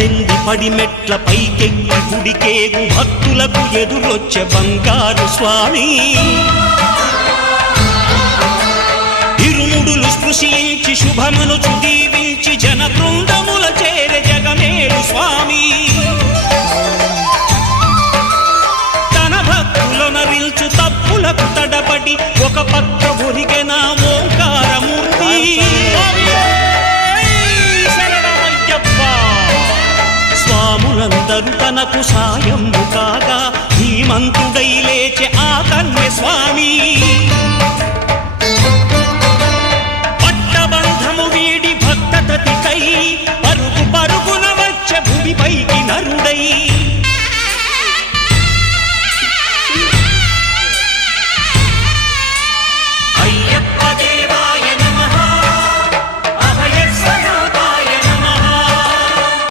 పద్దెంది పడిమెట్ల పైకెక్కి గుడికేగు భక్తులకు ఎదురొచ్చే బంగారు స్వామి ఇరుముడులు స్పృశించి శుభమనుచు దీవించి జన బృందముల చేరే జగమేడు స్వామి తన భక్తులనరిల్చు తప్పులకు తడబడి ఒక పక్క ఒరిగెన ఓంకారమూర్తి స్వాములందరూ తనకు సాయము కాగా ధీమంతుడై లేచే ఆ కన్య స్వామి పట్టబంధము వీడి భక్తతతికై